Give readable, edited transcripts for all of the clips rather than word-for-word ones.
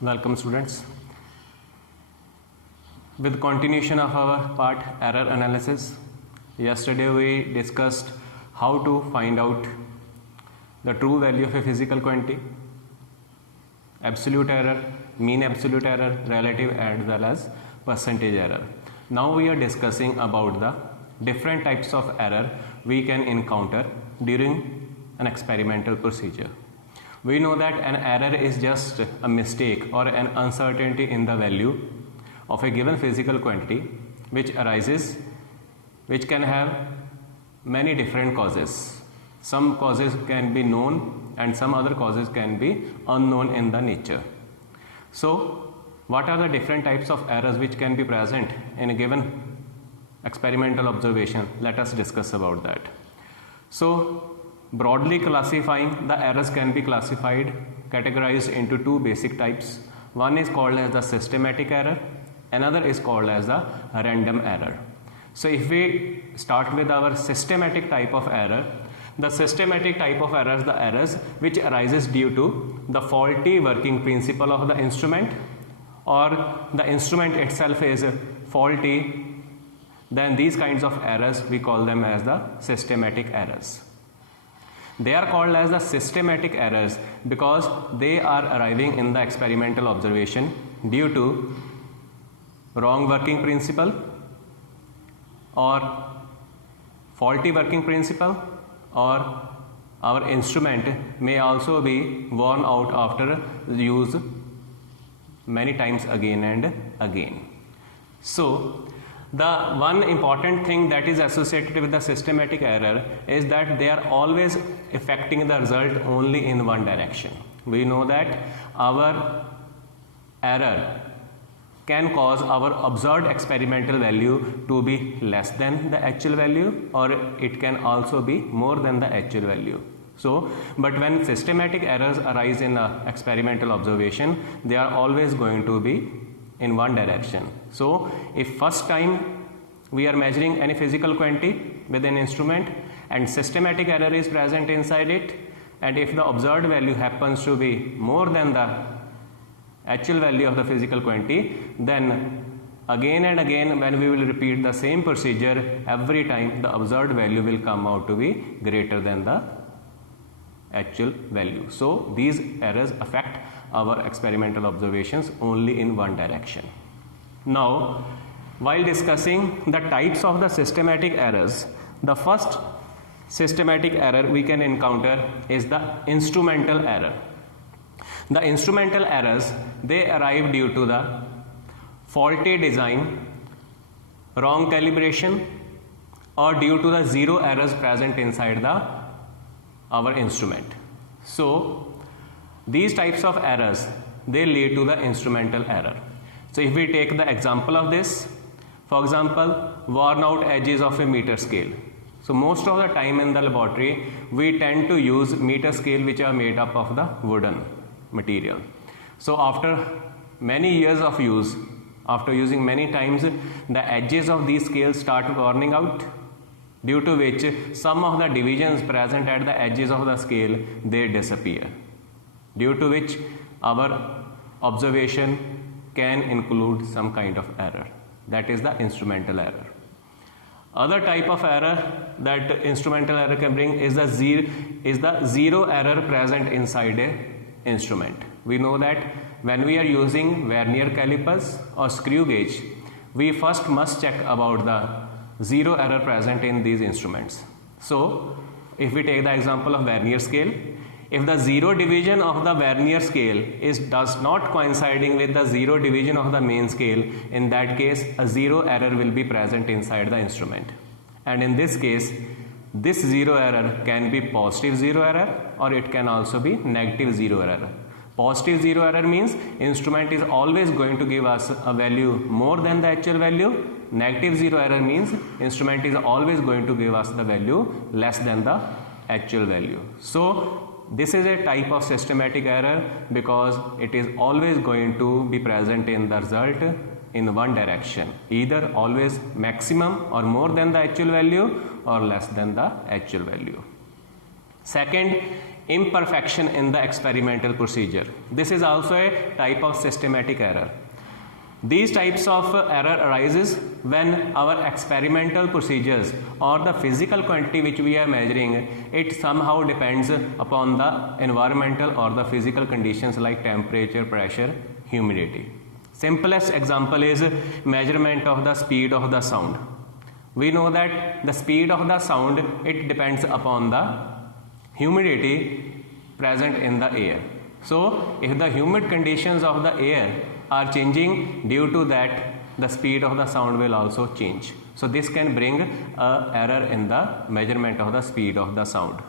Welcome students. With continuation of our part error analysis, yesterday we discussed how to find out the true value of a physical quantity, absolute error, mean absolute error, relative as well as percentage error. Now we are discussing about the different types of error we can encounter during an experimental procedure. We know that an error is just a mistake or an uncertainty in the value of a given physical quantity which arises, which can have many different causes. Some causes can be known and some other causes can be unknown in the nature. So what are the different types of errors which can be present in a given experimental observation? Let us discuss about that. So broadly classifying, the errors can be categorized into two basic types. One is called as the systematic error, another is called as the random error. So if we start with our systematic type of error, the systematic type of errors, the errors which arises due to the faulty working principle of the instrument, or the instrument itself is faulty, then these kinds of errors we call them as the systematic errors. They are called as the systematic errors because they are arriving in the experimental observation due to wrong working principle or faulty working principle, or our instrument may also be worn out after use many times again and again. So the one important thing that is associated with the systematic error is that they are always affecting the result only in one direction. We know that our error can cause our observed experimental value to be less than the actual value, or it can also be more than the actual value. So, but when systematic errors arise in experimental observation, they are always going to be in one direction. So if first time we are measuring any physical quantity with an instrument and systematic error is present inside it, and if the observed value happens to be more than the actual value of the physical quantity, then again and again when we will repeat the same procedure, every time the observed value will come out to be greater than the actual value. So these errors affect our experimental observations only in one direction. Now, while discussing the types of the systematic errors, the first systematic error we can encounter is the instrumental error. The instrumental errors, they arrive due to the faulty design, wrong calibration, or due to the zero errors present inside our instrument. So these types of errors, they lead to the instrumental error. So if we take the example of this, for example, worn out edges of a meter scale. So most of the time in the laboratory, we tend to use meter scale which are made up of the wooden material. So after many years of use, after using many times, the edges of these scales start worning out, due to which some of the divisions present at the edges of the scale, they disappear, due to which our observation can include some kind of error. That is the instrumental error. Other type of error that instrumental error can bring is the zero error present inside a instrument. We know that when we are using vernier calipers or screw gauge, we first must check about the zero error present in these instruments. So if we take the example of vernier scale, if the zero division of the vernier scale does not coinciding with the zero division of the main scale, in that case a zero error will be present inside the instrument. And in this case, this zero error can be positive zero error or it can also be negative zero error. Positive zero error means instrument is always going to give us a value more than the actual value. Negative zero error means instrument is always going to give us the value less than the actual value. So this is a type of systematic error because it is always going to be present in the result in one direction, either always maximum or more than the actual value or less than the actual value. Second, imperfection in the experimental procedure. This is also a type of systematic error. These types of error arises when our experimental procedures or the physical quantity which we are measuring, it somehow depends upon the environmental or the physical conditions like temperature, pressure, humidity. Simplest example is measurement of the speed of the sound. We know that the speed of the sound, it depends upon the humidity present in the air. So if the humid conditions of the air are changing, due to that the speed of the sound will also change. So this can bring a error in the measurement of the speed of the sound.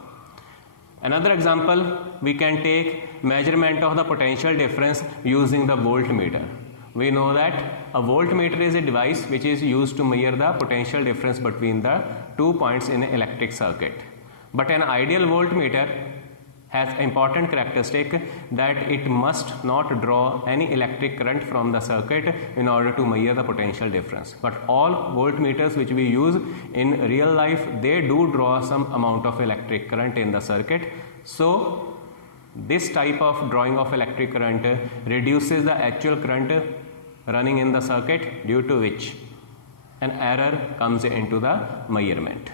Another example, we can take measurement of the potential difference using the voltmeter. We know that a voltmeter is a device which is used to measure the potential difference between the 2 points in an electric circuit. But an ideal voltmeter has important characteristic that it must not draw any electric current from the circuit in order to measure the potential difference. But all voltmeters which we use in real life, they do draw some amount of electric current in the circuit. So this type of drawing of electric current reduces the actual current running in the circuit, due to which an error comes into the measurement.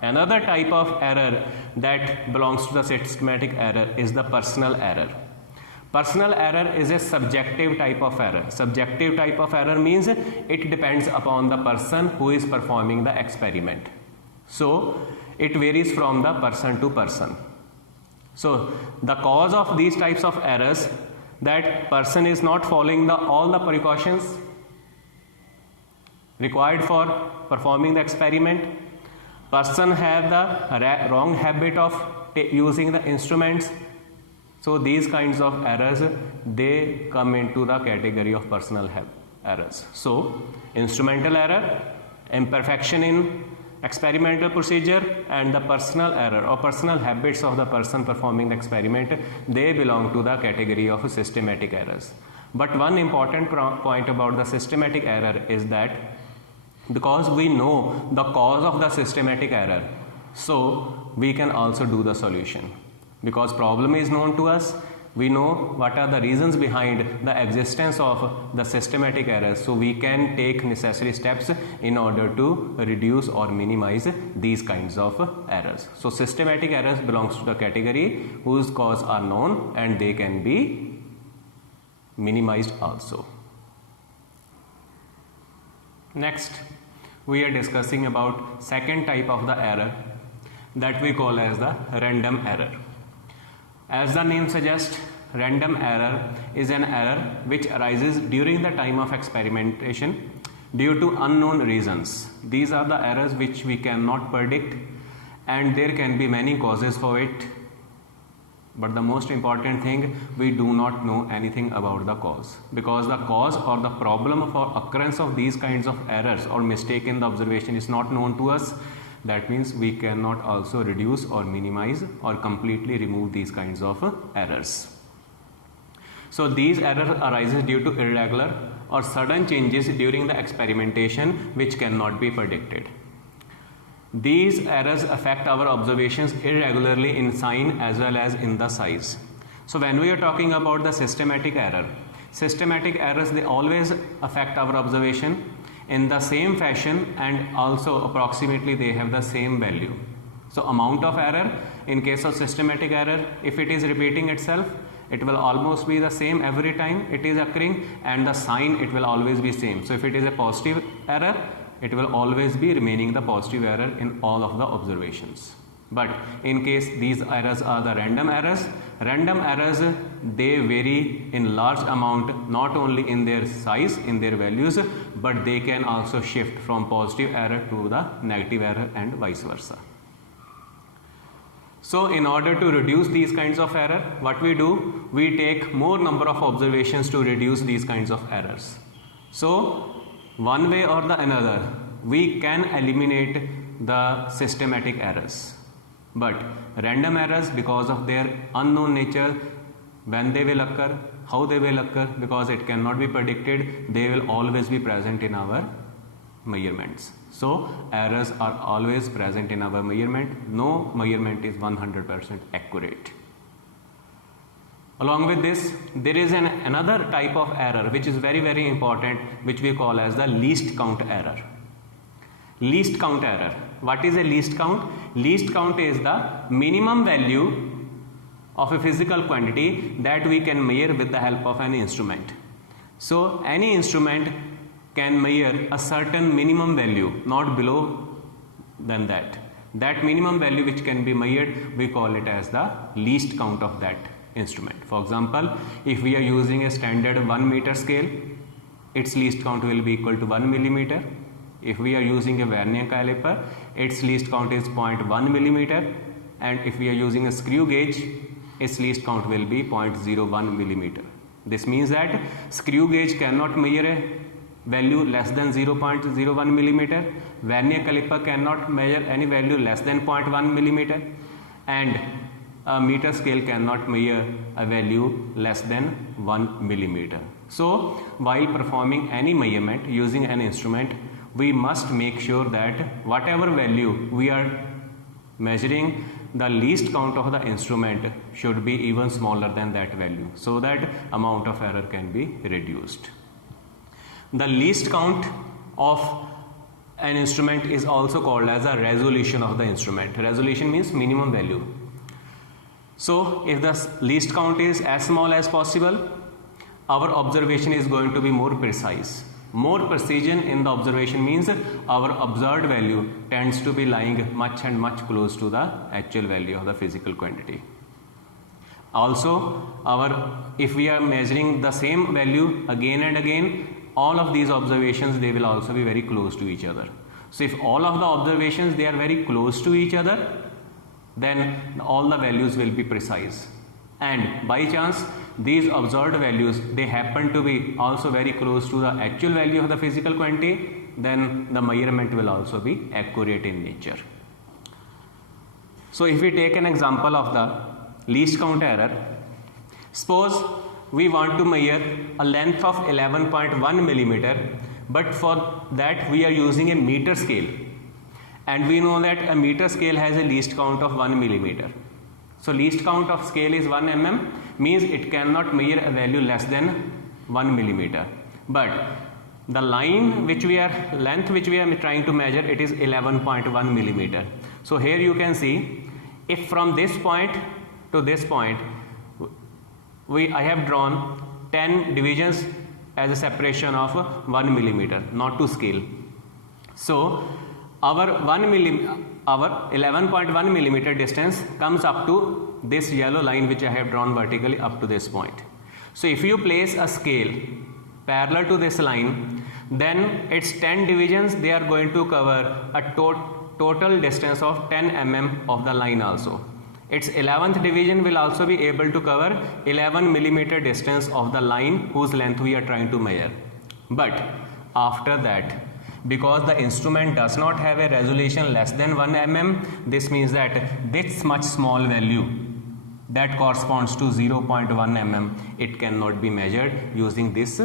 Another type of error that belongs to the systematic error is the personal error. Personal error is a subjective type of error. Subjective type of error means it depends upon the person who is performing the experiment. So it varies from the person to person. So the cause of these types of errors, that person is not following all the precautions required for performing the experiment. Person have the wrong habit of using the instruments. So these kinds of errors, they come into the category of personal errors. So instrumental error, imperfection in experimental procedure, and the personal error or personal habits of the person performing the experiment, they belong to the category of systematic errors. But one important point about the systematic error is that because we know the cause of the systematic error, so we can also do the solution. Because problem is known to us, we know what are the reasons behind the existence of the systematic errors, so we can take necessary steps in order to reduce or minimize these kinds of errors. So systematic errors belongs to the category whose cause are known and they can be minimized also. Next, we are discussing about second type of the error that we call as the random error. As the name suggests, random error is an error which arises during the time of experimentation due to unknown reasons. These are the errors which we cannot predict, and there can be many causes for it. But the most important thing, we do not know anything about the cause, because the cause or the problem for occurrence of these kinds of errors or mistake in the observation is not known to us. That means we cannot also reduce or minimize or completely remove these kinds of errors. So these errors arises due to irregular or sudden changes during the experimentation which cannot be predicted. These errors affect our observations irregularly in sign as well as in the size. So when we are talking about the systematic errors, they always affect our observation in the same fashion, and also approximately they have the same value. So amount of error in case of systematic error, if it is repeating itself, it will almost be the same every time it is occurring, and the sign, it will always be same. So if it is a positive error, it will always be remaining the positive error in all of the observations. But in case these errors are the random errors, they vary in large amount, not only in their size, in their values, but they can also shift from positive error to the negative error and vice versa. So in order to reduce these kinds of error, what we do, we take more number of observations to reduce these kinds of errors. So one way or the another, we can eliminate the systematic errors. But random errors, because of their unknown nature, when they will occur, how they will occur, because it cannot be predicted, they will always be present in our measurements. So errors are always present in our measurement. No measurement is 100% accurate. Along with this, there is another type of error which is very important, which we call as the least count error. Least count error. What is a least count? Least count is the minimum value of a physical quantity that we can measure with the help of an instrument. So any instrument can measure a certain minimum value, not below than that. That minimum value which can be measured, we call it as the least count of that instrument. For example, if we are using a standard 1 meter scale, its least count will be equal to 1 millimeter. If we are using a vernier caliper, its least count is 0.1 millimeter, and if we are using a screw gauge, its least count will be 0.01 millimeter. This means that screw gauge cannot measure a value less than 0.01 millimeter, vernier caliper cannot measure any value less than 0.1 millimeter, and a meter scale cannot measure a value less than 1 millimeter. So while performing any measurement using an instrument, we must make sure that whatever value we are measuring, the least count of the instrument should be even smaller than that value, so that amount of error can be reduced. The least count of an instrument is also called as a resolution of the instrument. Resolution means minimum value. So if the least count is as small as possible, our observation is going to be more precise. More precision in the observation means our observed value tends to be lying much close to the actual value of the physical quantity. Also, if we are measuring the same value again and again, all of these observations, they will also be very close to each other. So if all of the observations, they are very close to each other, then all the values will be precise. And by chance, these observed values, they happen to be also very close to the actual value of the physical quantity, then the measurement will also be accurate in nature. So if we take an example of the least count error, suppose we want to measure a length of 11.1 millimeter, but for that we are using a meter scale, and we know that a meter scale has a least count of 1 millimeter. So least count of scale is 1 mm, means it cannot measure a value less than 1 millimeter. But the line length which we are trying to measure, it is 11.1 millimeter. So here you can see, if from this point to this point, I have drawn 10 divisions as a separation of 1 millimeter, not to scale. So our 11.1 millimeter distance comes up to this yellow line which I have drawn vertically up to this point. So if you place a scale parallel to this line, then its 10 divisions, they are going to cover a total distance of 10 mm of the line also. Its 11th division will also be able to cover 11 millimeter distance of the line whose length we are trying to measure. But after that, because the instrument does not have a resolution less than 1 mm, this means that this much small value that corresponds to 0.1 mm, it cannot be measured using this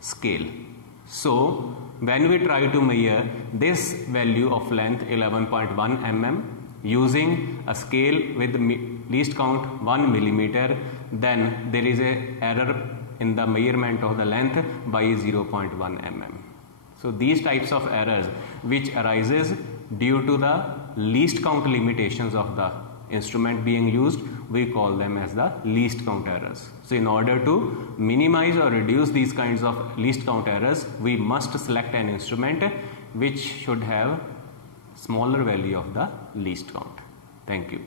scale. So when we try to measure this value of length 11.1 mm using a scale with least count 1 millimeter, then there is an error in the measurement of the length by 0.1 mm. So these types of errors which arises due to the least count limitations of the instrument being used, we call them as the least count errors. So in order to minimize or reduce these kinds of least count errors, we must select an instrument which should have smaller value of the least count. Thank you.